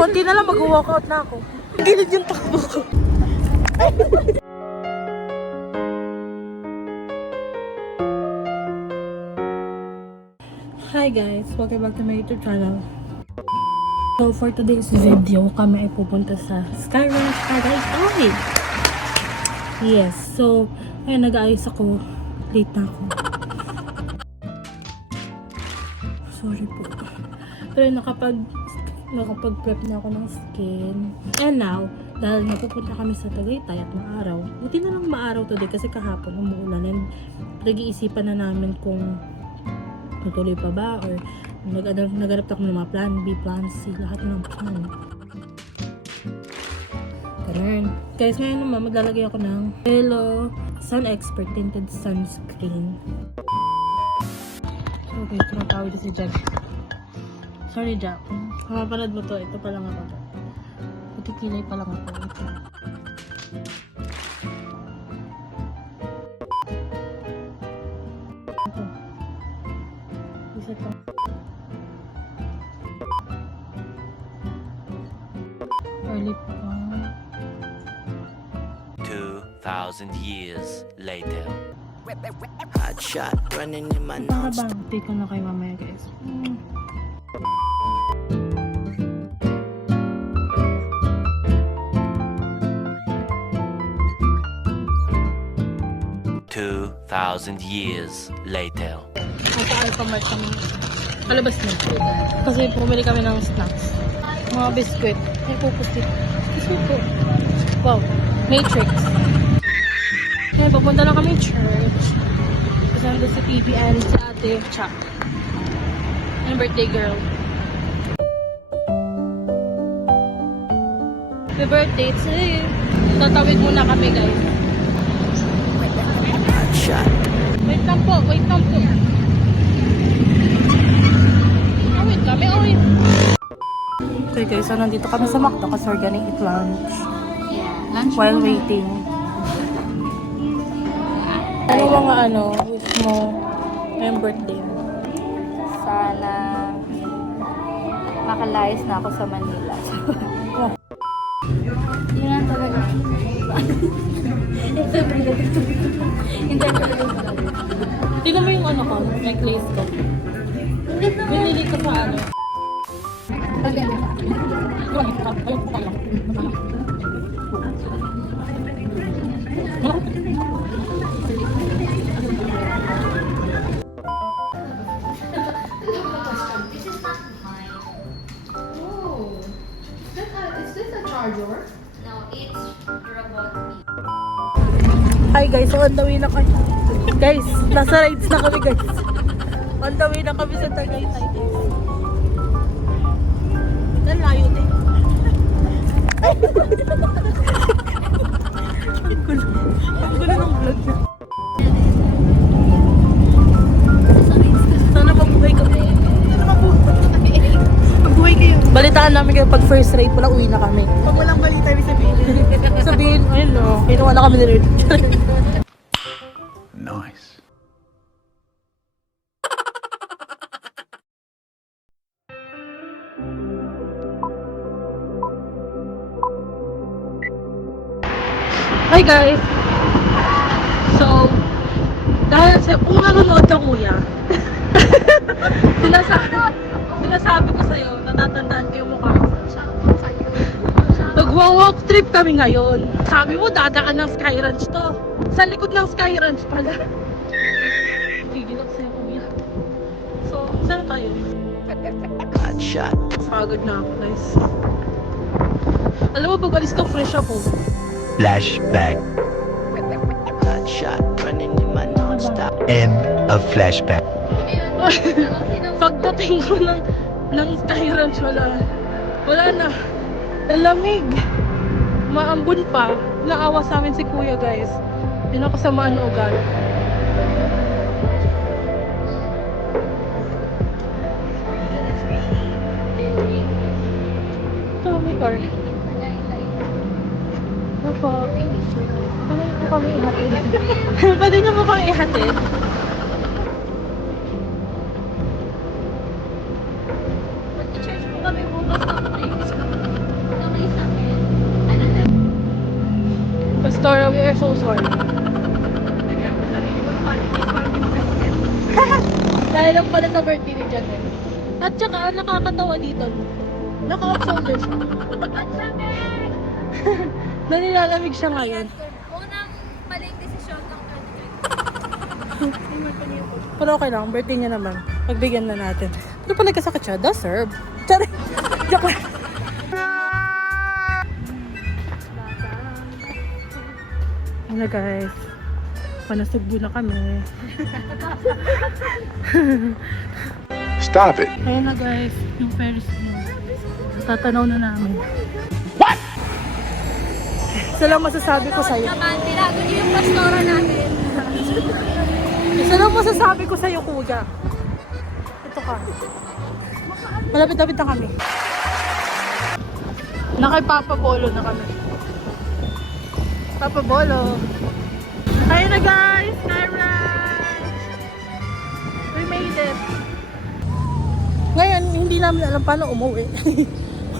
Konti na lang, mag-walkout na ako. Gilid yung takbo ko. Hi guys, welcome back to my YouTube channel. So for today's video, kami ay pupunta sa Sky Ranch Paradise Island. Yes, so ayun, nag-aayos ako. Late na ako. Sorry po. Pero nakapag-prep na ako ng skin. And now, dahil napupunta kami sa Tagaytay at maaraw, buti na lang maaraw today kasi kahapon umuulan and nag-iisipan na namin kung tutuloy pa ba or naghanap ako ng mga plan B, plan C, lahat ng plan. Ganun. Guys, ngayon naman maglalagay ako ng Hello Sun Expert Tinted Sunscreen. Okay, tumatawid si Jack. Sorry, Jack. Kung mapanood mo to, ito pa lang ako. Putikilay pa lang ako. Ito. Ito. Isa to. Early pa. 2,000 years later. Hot shot running in my Para nose. ba? Update ko na kayo mamaya, guys. 2,000 years later. Nasa Alphamart kami. Palabas na. Kasi pumili kami ng snacks. Mga biskwit. Ay, pupusit. Isuko. Wow. Matrix. Ngayon, papunta lang kami church. Kasi nandun si TV and si ate Chuck. Yung birthday girl. Happy birthday to you. Tatawid muna kami, guys. Hot shot. Wait lang po, wait lang po. Oh, wait kami, oh wait. Okay guys, so nandito kami sa McDo kasi we're gonna eat lunch. Lunch While muna. waiting. Ano mga wish mo ngayong birthday mo? Sana makalayas na ako sa Manila. Yun lang talaga. Tingnan mo yung ko, necklace ko. Binili ko sa ano. Is this a charger? No, it's robot me. Hi guys, so on the way na kami. Guys, nasa rides na kami guys. On the way na kami sa Tagaytay guys. Ang layo din. Ang gulo ng vlog niya. Sana mabuhay kami. Sana mabuhay kayo. Balitaan namin kayo pag first ride pala uwi na kami. Pag walang balita, sabihin. Sabihin, ayun no, kinuha na kami ni Lord. Nice. Hi guys! So, dahil sa kung nanonood ka kuya, sinasabi ko sa'yo, natatandaan ko yung mukha ko. Nag-walk trip kami ngayon. Sabi mo, dadaan ng Sky Ranch to. Sa likod ng Sky Ranch pala. Tigil ako sa'yo kuya. So, saan tayo? Hot shot. Pagod na ako guys. Alam mo, pag alis ko, fresh ako. Flashback. Hot shot running in my non-stop. End of flashback. Pagdating ko ng Sky Ranch, wala na. Lamig. Maambun pa. Naawa sa amin si kuya guys. Yun ang kasamaan ng ugali. Ito, may car. Ano po? Pwede niyo po kami ihatid? Pwede niyo po kami ihatid? Mag-charge po kami bukas ng 3. Store, we are so sorry. Dahil lang pala sa birthday ni Janelle. At saka, nakakatawa dito. Naka-off shoulder siya. Nanilalamig siya ngayon. Unang maling desisyon ng 2020. Pero okay lang, birthday niya naman. Pagbigyan na natin. Ano pa nagkasakit siya? Deserve. Tsari. Joke lang. Ano guys, panasugbo na kami. Stop it. Ayan na guys, yung Ferris wheel. Tatanaw na namin. What? Isa lang masasabi ko sa'yo. Naman, tinago niyo yung pastora natin. Isa lang masasabi ko sa'yo, kuya. Ito ka. Malapit-lapit na kami. Nakay Papa Bolo na kami. Papa Bolo. Ayun na guys! Skyrise! We made it! Ngayon, hindi namin alam paano umuwi.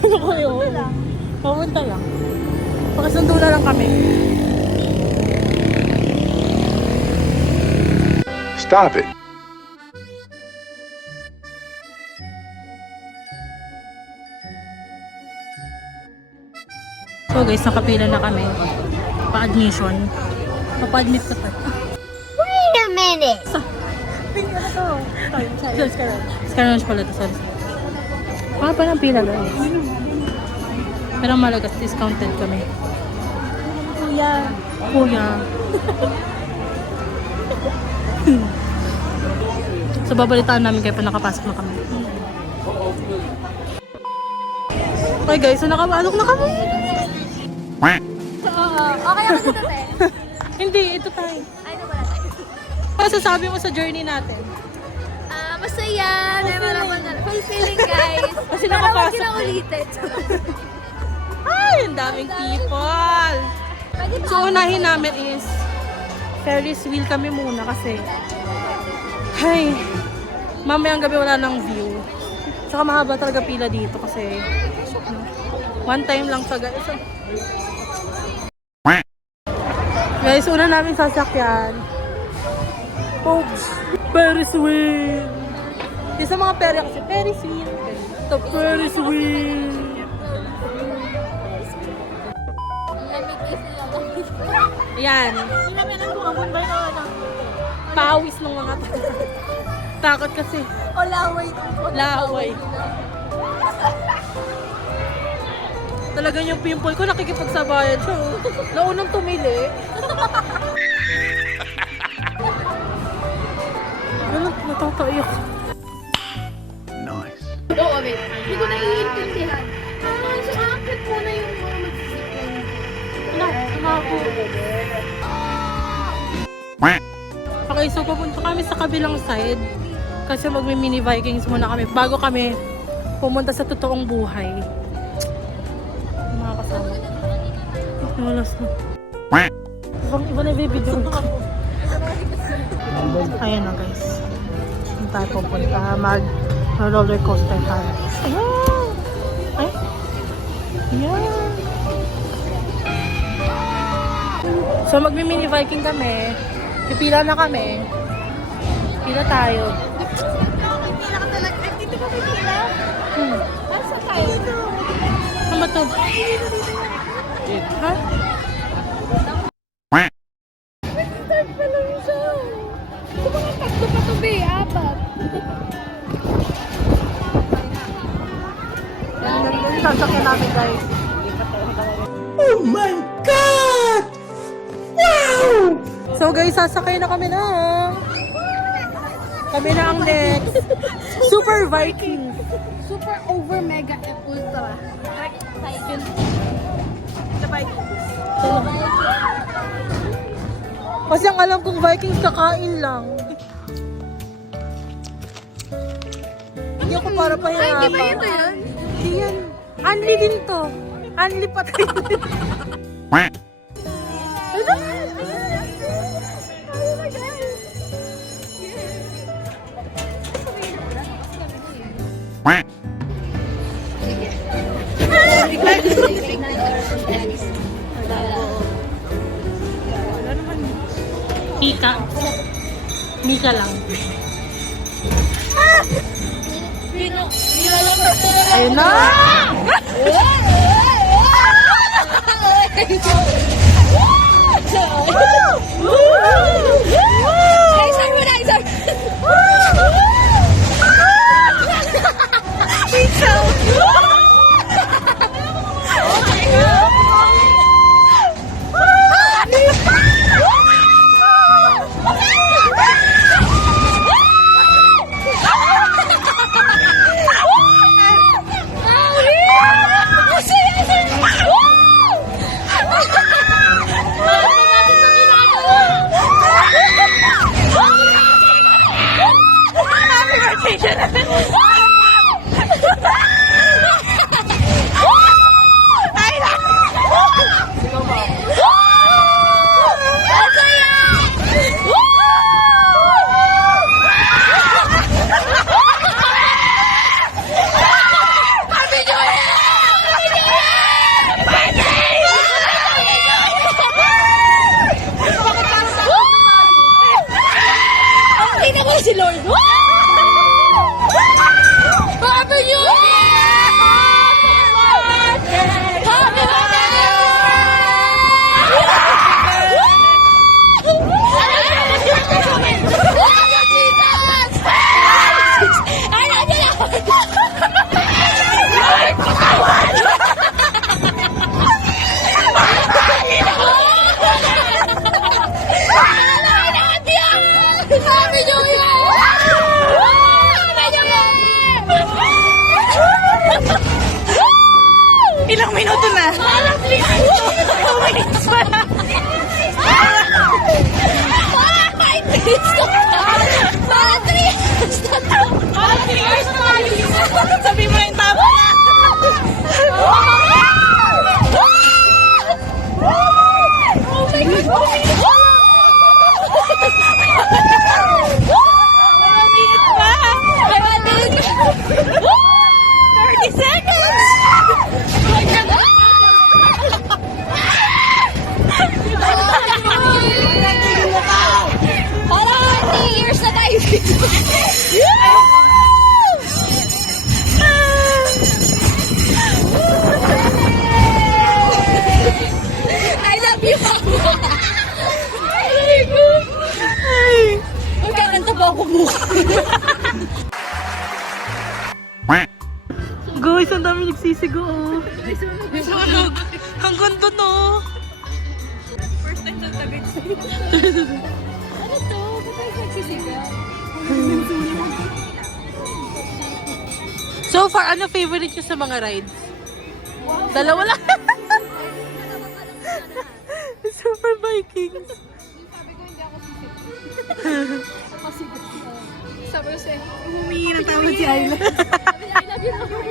Ano ko yun? Papunta lang. Pakasundo na lang kami. Stop it. So guys, nakapila na kami. Pa-admission. Papa-admit ka pa. Wait a minute! Scarage pala ito, sorry. Pa ng pila guys. Pero malagas, discounted kami. Kuya. Kuya. So babalitaan namin kayo pa nakapasok na kami. Okay guys, so nakapasok na kami. Okay ako sa tate. Hindi, ito tayo. Ay, wala tayo. Ano sasabi mo sa journey natin? Masaya. Fulfilling, guys. Kasi Pero nakapasok huwag na ulitin. Ay, ang daming people. Pwede ba? So unahin namin is Ferris wheel kami muna kasi ay, mamayang gabi wala nang view. Tsaka mahaba talaga pila dito kasi one time lang sa guys. Guys, una namin sasakyan. Oops! Ferris wheel! Yung sa mga pera kasi, Ferris wheel. Ito, Ferris wheel. Ayan. Pawis ng mga takot kasi. O laway. Laway. Talagang yung pimple ko nakikipagsabayan siya. Oh. Naunang tumili. Natatayo ko. Nice. Oo, wait. Hindi ko naiintindihan. Sa akin mo na yung mga magsisipin. Okay, so pupunta kami sa kabilang side. Kasi magmi-mini Vikings muna kami bago kami pumunta sa totoong buhay. Mga kasama. Nawalas na. Iba na ibibidyo ko. Ayan na guys. Saan tayo pupunta? Mag-roller coaster tayo. Ayan! Ay! Ayan! So magmi-mini Viking kami. Pipila na kami. Pila tayo. Pila ka talaga. Ay, dito ba may pila? Asa tayo? Ano ba to? Ha? Start pa lang siya. Ito mga tatlo pa to, be. Apat. Yan, sasakyan namin guys. Oh my God! Wow! So guys, sasakay na kami na. Kami na ang next. Super Viking. Super over mega ultra. Kasi ang alam kong Vikings kakain lang. Hindi ako para pahirapan. Ay, di ba ito yun? Hindi yan. Unli din to. Unli pa tayo. Ano? Mika lang. Ayun na! Si Lord. Happy New Year! Happy Happy New Year! Ilang minuto na? Parang 3 minutes pa lang. Parang 5 minutes na. Parang 3 years na to. Parang 3 years na tayo. Sabi mo yung tama na. Oh my God! Oh my God! Minute pa. 30 seconds. Parang 3 years na tayo. I love you, Mama. Magkakanta pa ako bukas. Guys, ang dami nagsisigaw. Sunog. Hanggang doon, oh. First time na tagay sa'yo. Ano to? Ba't tayo nagsisigaw? So far, ano favorite nyo sa mga rides? Dalawa lang. Super Vikings. Sabi ko hindi ako sisip. Kasi sabi ko sa'yo, Humingi ng tawad si Ayla. I love you, Mama.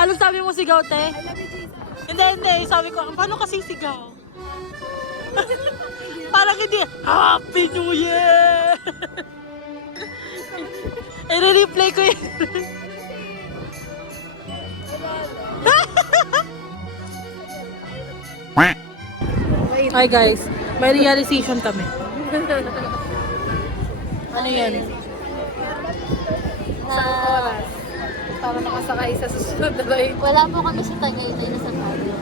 Anong sabi mo sigaw, te? I love you, Jesus. Hindi. Sabi ko, paano kasi sigaw? Parang hindi, Happy New Year! I-replay ko yun. Hi guys, may realization kami. Ano yan? Isang oras. Para makasakay sa susunod na ride. Wala po kami sa Tagaytay na sa Tayo.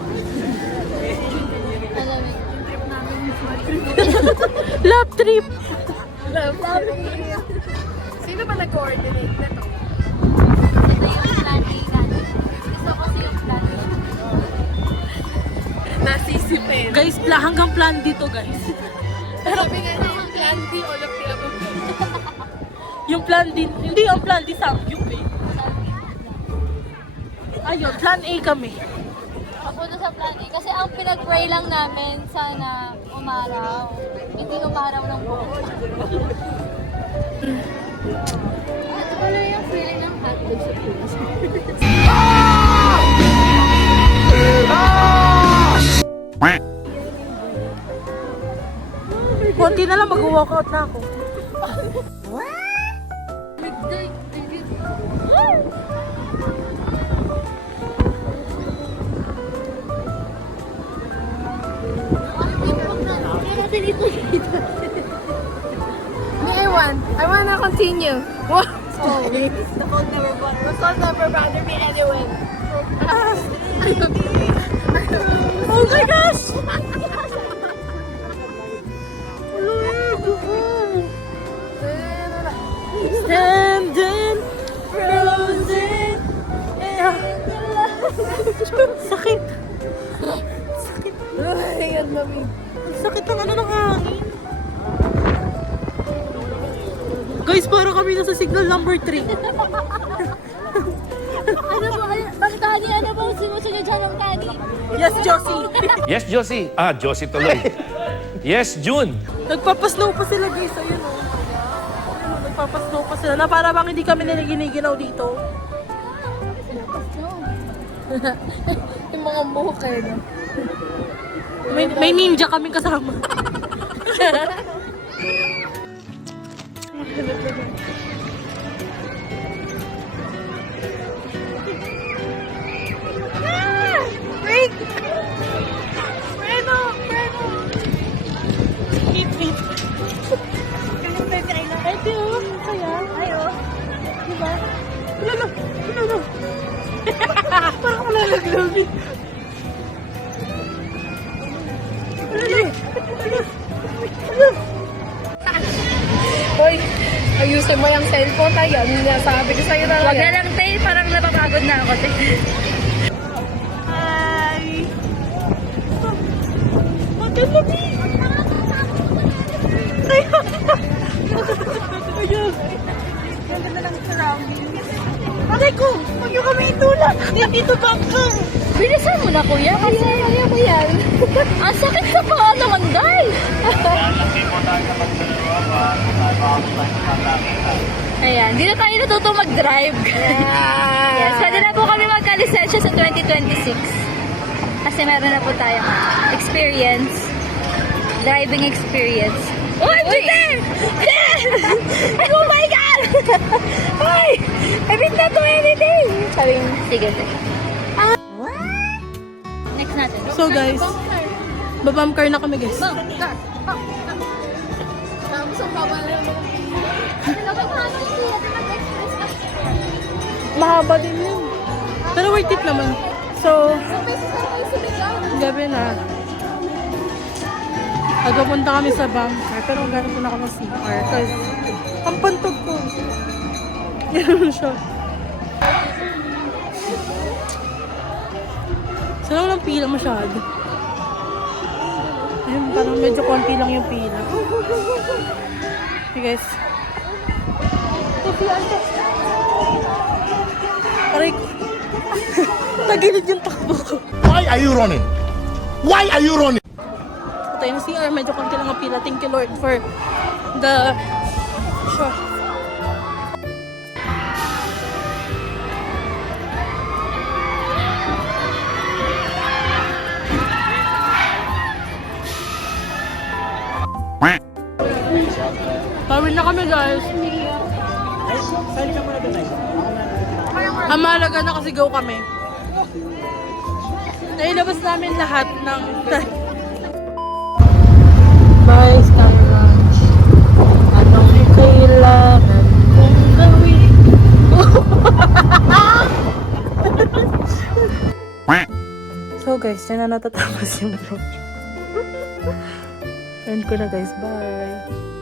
Alam mo, yung trip namin Love trip! Sino ba nag-coordinate na to? Ito yung plan A natin. Gusto ko kasi yung plan A. Nasisipin. Guys, hanggang plan dito guys. Sabi nga niya yung plan D, all of the above. Yung plan din, hindi yung plan di Samgyup eh. Ayun, plan A kami. Papunta sa plan A. Kasi ang pinag-pray lang namin, sana umaraw. Hindi umaraw ng buong. Ito pala yung feeling ng hotdog sa pulas. Konti na lang mag-walkout na ako. Kaya natin ito dito. I wanna continue. What? Oh, the cold never bothered me anyway. Oh my gosh! Standing frozen. Sakit. Ayan, mami. Sakit ng ano ng hangin. Guys, para kami nasa signal number 3. Ano ba? Bakit tani? Ano ba? Sinusunod dyan ng tani? Yes, Josie. Yes, Josie. Ah, Josie tuloy. Yes, June. Nagpapasnow pa sila guys. Ayun o. Ayun o, nagpapasnow pa sila. Na para bang hindi kami niliginiginaw dito. Yung mga buhok kayo, no? May ninja kaming kasama. Break! Freno! Freno! Hit, hit. Ito yun. Kaya? Ayo. Diba? Lalo! Lalo! Parang ako lalaglag. Hoy, ayusin mo yung cellphone na yan. Sabi ko sa'yo na Wag na lang, Tay. Parang napapagod na ako, Tay. Hi! Magandami! Ayun! Ganda na lang surrounding. Aray ko! Huwag niyo kami itulak! Dito bangka! Bilisan mo na, Kuya. Kasi Kaya ko yan. ang sakit sa paa naman, guys. Ayan, di na tayo natuto mag-drive. Yes, pwede na po kami magka-lisensya sa 2026. Kasi meron na po tayong experience. Driving experience. Uy, Peter! Oh my God! Uy! I did not do anything! Sabi mo, sige, sige. Next natin. So guys, babam car na kami guys. Tapos ang baba na naman. Mahaba din yun. Pero worth it naman. So, Beses na tayo sumigaw. gabi na. Pagpapunta kami sa bunker. Pero gano'n po na ako ng CR. Kasi, ang pantog ko. Gano'n siya. Saan lang pila masyado? Ayun, parang medyo konti lang yung pila. Okay guys. Aray ko. Tagilid yung takbo ko. Why are you running? Why are you running? Patay na CR, medyo konti lang ang pila. Thank you Lord for the shot. Pawin na kami guys. Ang mahalaga na kasi go kami. Nailabas namin lahat ng Guys, time lunch. Anong kailangan kong gawin? So guys, dyan na natatapos yung vlog. End ko na guys. Bye!